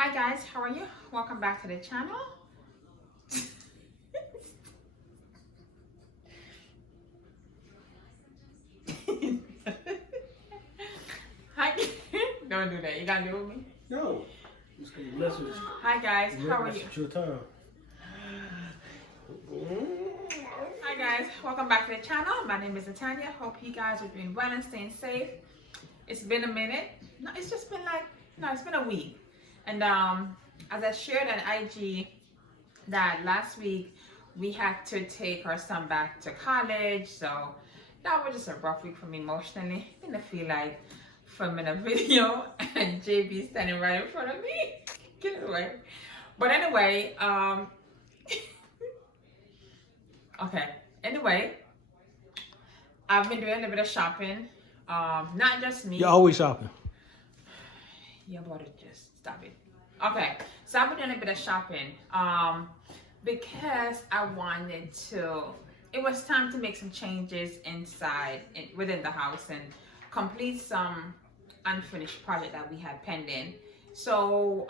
Hi guys, how are you? Welcome back to the channel. Hi, don't do that. You gotta do it with me. No. It's gonna mess with you. Hi guys, how are you? Your time. Hi guys, welcome back to the channel. My name is Nattie. Hope you guys are doing well and staying safe. It's been a minute. No, it's just been it's been a week. And as I shared on IG that last week we had to take our son back to college, so that was just a rough week for me emotionally. I didn't feel like filming a video and JB standing right in front of me. Get it away. But anyway, okay. Anyway, I've been doing a little bit of shopping. Not just me. You're always shopping. Your body just stop it. Okay, so I've been doing a bit of shopping. Because I wanted to. It was time to make some changes within the house and complete some unfinished project that we had pending. So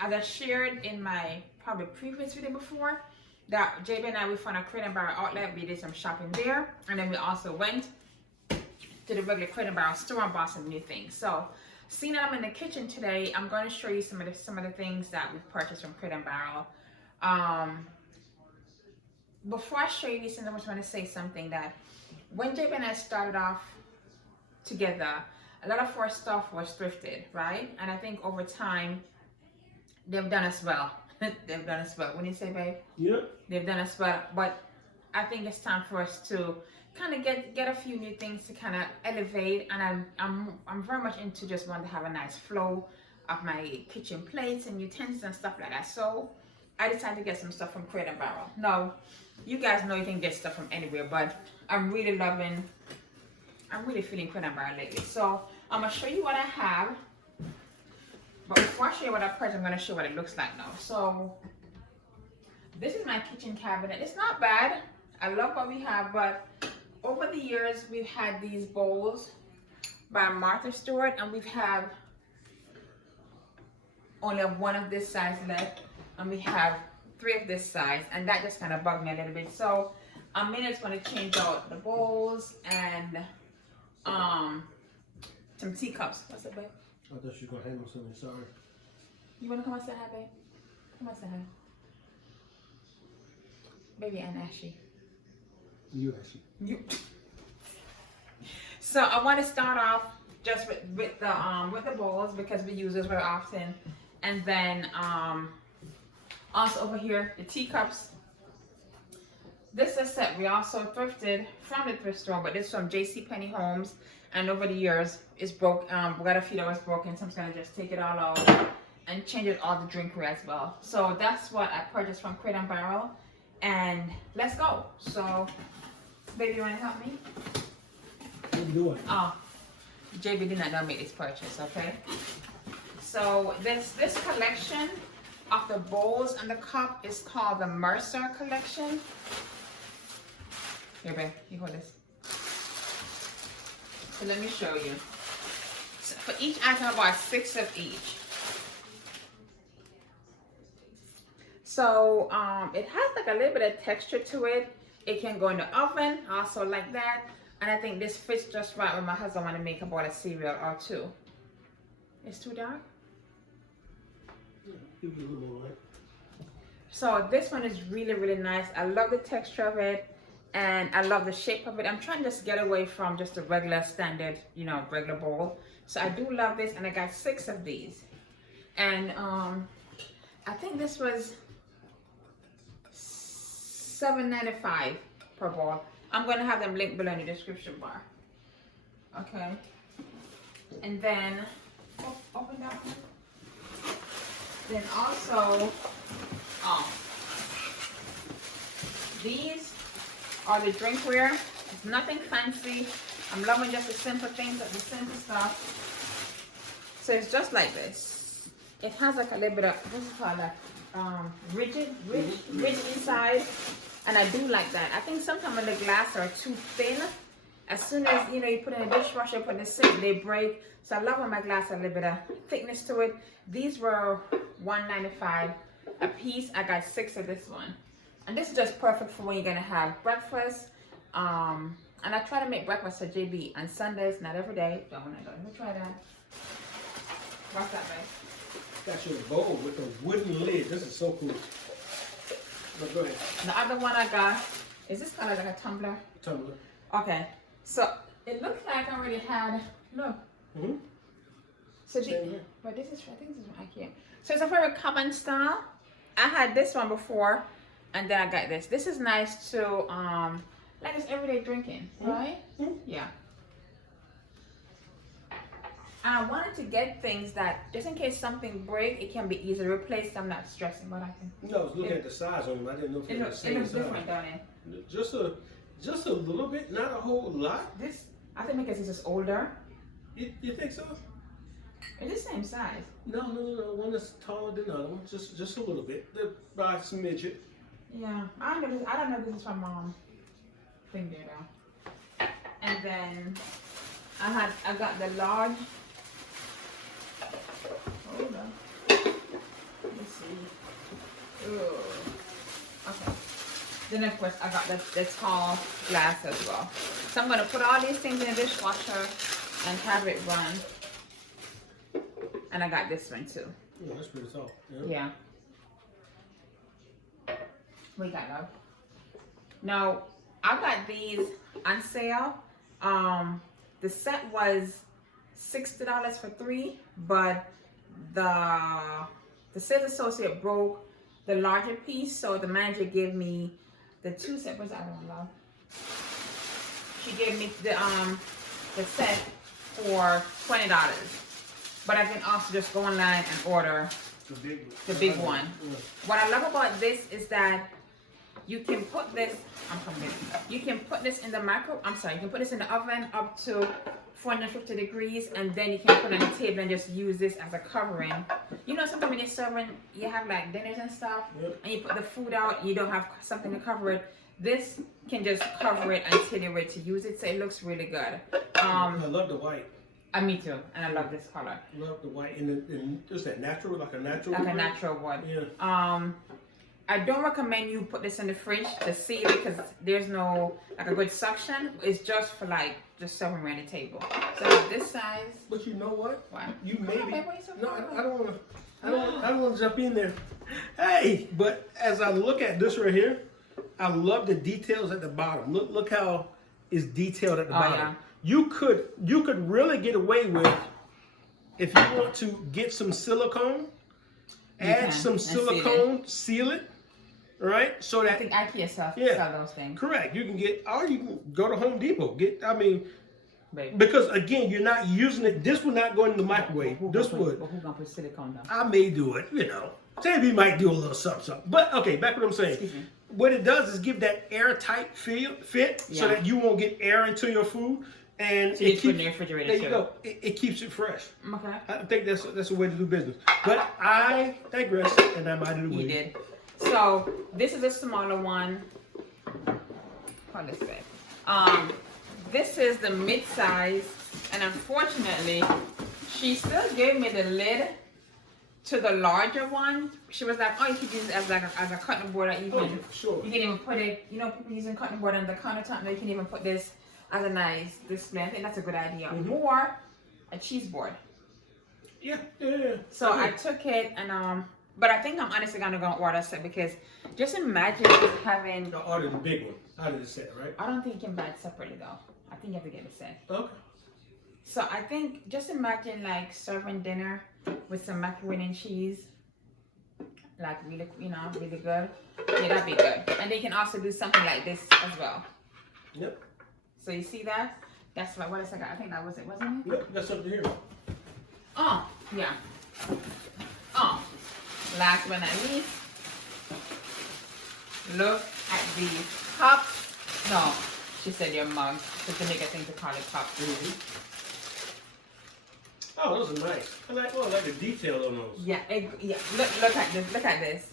as I shared in my probably previous video before, that JB and I, we found a Crate and Barrel outlet. We did some shopping there, and then we also went to the regular Crate and Barrel store and bought some new things. So seeing that I'm in the kitchen today, I'm going to show you some of the things that we've purchased from Crate and Barrel. Before I show you these things, I just want to say something that when JB and I started off together, a lot of our stuff was thrifted, right? And I think over time, they've done us well. They've done us well. When you say, babe? Yeah. They've done us well. But I think it's time for us to kind of get a few new things to kind of elevate. And I'm very much into just want to have a nice flow of my kitchen plates and utensils and stuff like that. So I decided to get some stuff from Crate and Barrel. No, you guys know you can get stuff from anywhere, but I'm really feeling Crate and Barrel lately. So I'm gonna show you what I have. But before I show you what I purchased, I'm gonna show you what it looks like now. So this is my kitchen cabinet. It's not bad. I love what we have, but over the years we've had these bowls by Martha Stewart, and we've have only one of this size left, and we have 3 of this size, and that just kind of bugged me a little bit. So I'm just going to change out the bowls and some teacups. What's up, babe? I thought you were gonna handle something. Sorry. You want to come and say hi, babe? Come and say hi. Baby and Ashley. You actually. You. So I want to start off just with the bowls because we use this very often, and then also over here the teacups. This is set we also thrifted from the thrift store, but this is from JCPenney Homes, and over the years it's broke. We got a few that was broken, so I'm just gonna just take it all out and change it all the drinkware as well. So that's what I purchased from Crate and Barrel, and let's go. So baby, you wanna help me? What are you doing? Oh, JB did not know make this purchase, okay? So this collection of the bowls and the cup is called the Mercer collection. Here, babe, you hold this. So let me show you. So for each item, I bought 6 of each. So it has like a little bit of texture to it. It can go in the oven, also like that. And I think this fits just right when my husband want to make a bowl of cereal or 2. It's too dark? Give you a little more light. So this one is really, really nice. I love the texture of it, and I love the shape of it. I'm trying to just get away from just a regular standard, regular bowl. So I do love this, and I got 6 of these. And I think this was $7.95 per bowl. I'm going to have them linked below in the description bar. Okay. And then, open that one. Then also, these are the drinkware. It's nothing fancy. I'm loving just the simple things, the simple stuff. So it's just like this. It has like a little bit of, what's it called, like ridge inside. And I do like that. I think sometimes when the glass are too thin, as soon as you put in the dishwasher, put in the sink, they break. So I love when my glass has a little bit of thickness to it. These were $1.95 a piece. I got 6 of this one. And this is just perfect for when you're gonna have breakfast. And I try to make breakfast for JB on Sundays, not every day. Don't wanna go. Let me try that. What's that, babe? Got your bowl with a wooden lid. This is so cool. But go ahead. The other one I got, is this kind of like a tumbler? Tumbler. Okay, so it looks like I already had, look. Mm-hmm. So but this is, I think this is from IKEA. So it's a very common style. I had this one before, and then I got this. This is nice to, like it's everyday drinking, right? Mm-hmm. Yeah. And I wanted to get things that, just in case something breaks, it can be easily replaced. I'm not stressing, but I can. No, I was looking at the size on them. I didn't know if It they were the looks same size. different, don't it? Just a little bit, not a whole lot. This, I think because this is older. You think so? It's the same size. No. One that's taller than the other one. Just a little bit. They're by a smidget. Yeah, I don't know if this is from thing there though. And then I got the large. Hold on. Let's see. Ooh. Okay. Then of course I got the tall glass as well. So I'm gonna put all these things in the dishwasher and have it run. And I got this one too. Yeah, that's pretty tall. Yeah. We got love. Now I got these on sale. The set was $60 for 3, but the sales associate broke the larger piece, so the manager gave me the 2 set. What's that one, love? She gave me the set for $20, but I can also just go online and order the big one. Yeah. What I love about this is that you can put this, you can put this in the you can put this in the oven up to 450 degrees, and then you can put it on the table and just use this as a covering. You know, sometimes when you're serving, you have like dinners and stuff, and you put the food out, you don't have something to cover it. This can just cover it until you're ready to use it, so it looks really good. I love the white. Me too, and I love this color. Love the white, and is that natural, like a natural? Like wood? a natural wood. Yeah. I don't recommend you put this in the fridge to seal it because there's no like a good suction. It's just for like just serving around the table. So this size. But you know what? What? You Come maybe. on, babe, why you so No, far? I don't want to. I don't want to jump in there. Hey, but as I look at this right here, I love the details at the bottom. Look how it's detailed at the bottom. Yeah. You could really get away with, if you want to get some silicone, add some silicone, seal it, right? So that I think IKEA sell those things. Correct. You can get, or you can go to Home Depot. Baby. Because again, you're not using it. This would not go in the microwave. This would. But who's gonna put silicone down? I may do it, Maybe might do a little something. But okay, back to what I'm saying. Excuse me. What it does is give that airtight fit so that you won't get air into your food. And So it you keeps, put it in the refrigerator there you too. go. It keeps it fresh. Okay. I think that's a way to do business. But I digress, and I'm out of the way. You did. So this is a smaller one. Hold this back. This is the mid-size, and unfortunately, she still gave me the lid to the larger one. She was like, "Oh, you could use it as a cutting board, or even Sure. you can even put it. You know, people using cutting board on the countertop. Now you can even put this as a nice display. I think that's a good idea. Or a cheese board. Yeah. So I took it and but I think I'm honestly gonna go order a set because just imagine having. I ordered the big one out of the set, right? I don't think you can buy it separately though. I think you have to get the set. Okay. So I think just imagine like serving dinner with some macaroni and cheese, like really, really good. Yeah, that'd be good. And they can also do something like this as well. Yep. So you see that? That's what I said. I think that was it, wasn't it? Yep. That's something here. Oh, yeah. Oh, last but not least, look at these cups. No, she said your mug. It's a Jamaican thing to call it cups. Oh, those are nice. I like the detail on those. Yeah, yeah. Look at this. Look at this.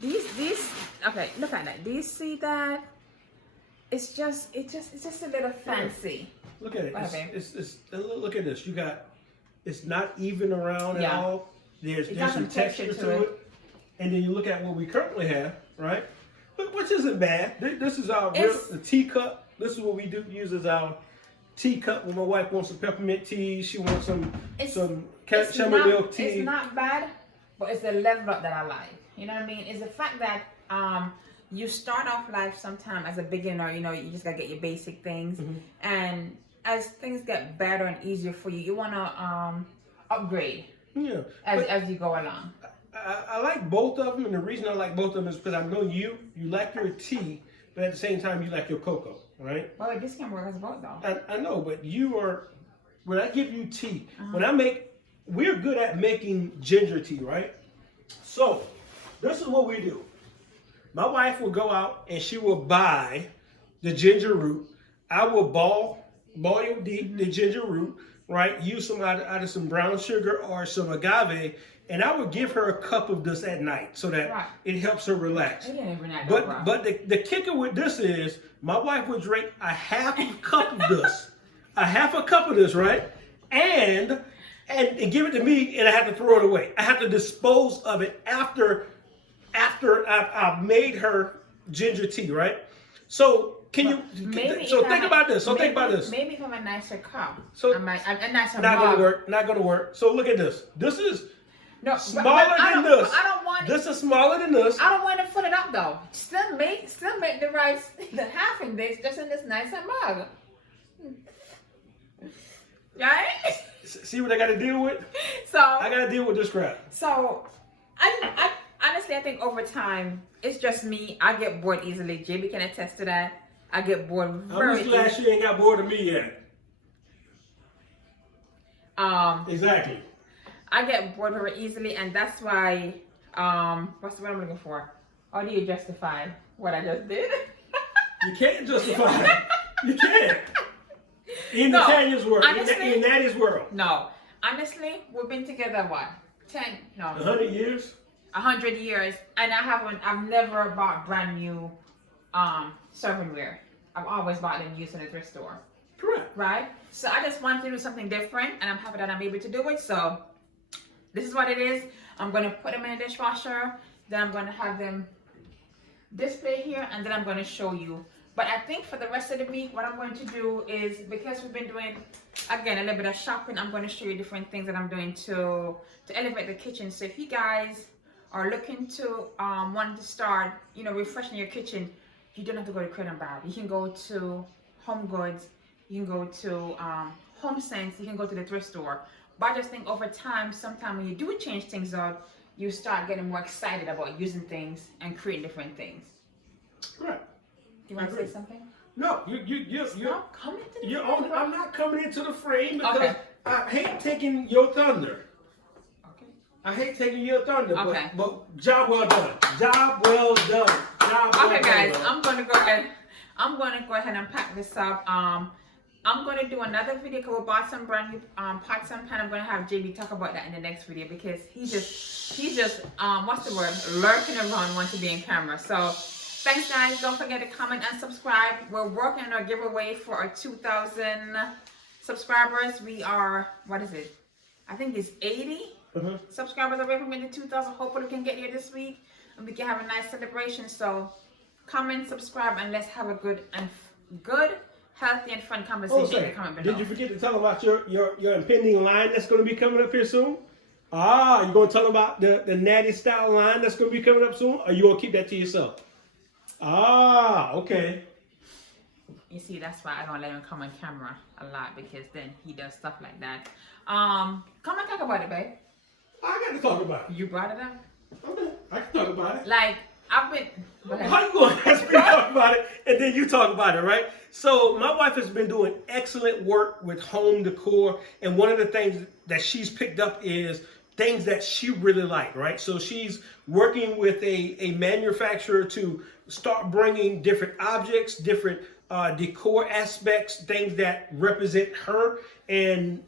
These. Okay, look at that. Do you see that? It's just a little fancy. Look at it. Okay. It's look at this. You got. It's not even around at all. There's some texture to it. And then you look at what we currently have, right? Which isn't bad. This is our the teacup. This is what we use as our teacup when my wife wants some peppermint tea. She wants some chamomile tea. It's not bad, but it's the level up that I like. You know what I mean? It's the fact that you start off life sometime as a beginner. You know, you just gotta get your basic things, and as things get better and easier for you, you wanna upgrade. Yeah. As you go along. I like both of them, and the reason I like both of them is because I know you like your tea, but at the same time you like your cocoa, right? Well, this can work as both though. I know, but when I give you tea, we're good at making ginger tea, right? So, this is what we do. My wife will go out and she will buy the ginger root. I will boil the ginger root, right? Use some either some brown sugar or some agave. And I would give her a cup of this at night so that it helps her relax. But the kicker with this is my wife would drink a half a cup of this, right? And give it to me, and I have to throw it away. I have to dispose of it after I've made her ginger tea, right? So think about this. Maybe from a nicer cup. So a nicer not mug. Not gonna work. So look at this. This is smaller than this. I don't want this is smaller than this. I don't want to fill it up though. Still make the rice, the half in this, just in this nicer mug. Right? See what I got to deal with? So I got to deal with this crap. So I honestly, I think over time, it's just me. I get bored easily. JB can attest to that. I get bored very easily. I'm just glad she ain't got bored of me yet. Exactly. I get bored very easily, and that's why, what's the word I'm looking for? How do you justify what I just did? You can't justify it. You can't. In Nathaniel's world, in Nattie's world. No. Honestly, we've been together, what? 100 years? 100 years, and I've never bought brand new servingware. I've always bought them used in a thrift store. Correct. Right? So I just wanted to do something different, and I'm happy that I'm able to do it. So this is what it is. I'm going to put them in a dishwasher. Then I'm going to have them displayed here, and then I'm going to show you. But I think for the rest of the week, what I'm going to do is, because we've been doing, again, a little bit of shopping, I'm going to show you different things that I'm doing to elevate the kitchen. So if you guys are looking to want to start, refreshing your kitchen, you don't have to go to Crate & Barrel. You can go to Home Goods. You can go to Home Sense. You can go to the thrift store. But I just think over time, sometime when you do change things out, you start getting more excited about using things and creating different things. Correct. Do you want to say something? No, you're coming to the frame. I'm not coming into the frame because I hate taking your thunder. Okay. I hate taking your thunder. Okay. But job well done. Job well done. Okay, guys, I'm gonna go ahead and pack this up. I'm gonna do another video because we bought some brand new pots and pan. I'm gonna have JB talk about that in the next video because he's just what's the word, lurking around, wanting to be in camera. So thanks, guys. Don't forget to comment and subscribe. We're working on our giveaway for our 2,000 subscribers. We are, what is it? I think it's 80 subscribers away from getting 2,000. Hopefully we can get here this week and we can have a nice celebration. So comment, subscribe, and let's have a good, healthy, and fun conversation in the comment below. Did you forget to tell them about your impending line that's going to be coming up here soon? You're going to tell them about the Nattie style line that's going to be coming up soon? Or you going to keep that to yourself? Okay. You see, that's why I don't let him come on camera a lot, because then he does stuff like that. Come and talk about it, babe. I got to talk about it. You brought it up? Okay, I can talk about it. Like, I've been... How you going to ask me to talk about it, and then you talk about it, right? So, my wife has been doing excellent work with home decor, and one of the things that she's picked up is things that she really like, right? So, she's working with a manufacturer to start bringing different objects, different decor aspects, things that represent her and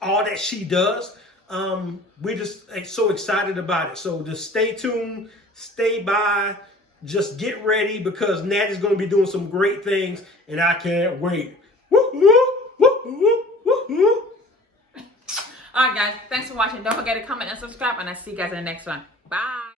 all that she does. We're just so excited about it. So just stay tuned, stay by, just get ready, because Nattie's going to be doing some great things, and I can't wait. Woo, woo, woo, woo, woo, woo. All right, guys. Thanks for watching. Don't forget to comment and subscribe, and I'll see you guys in the next one. Bye.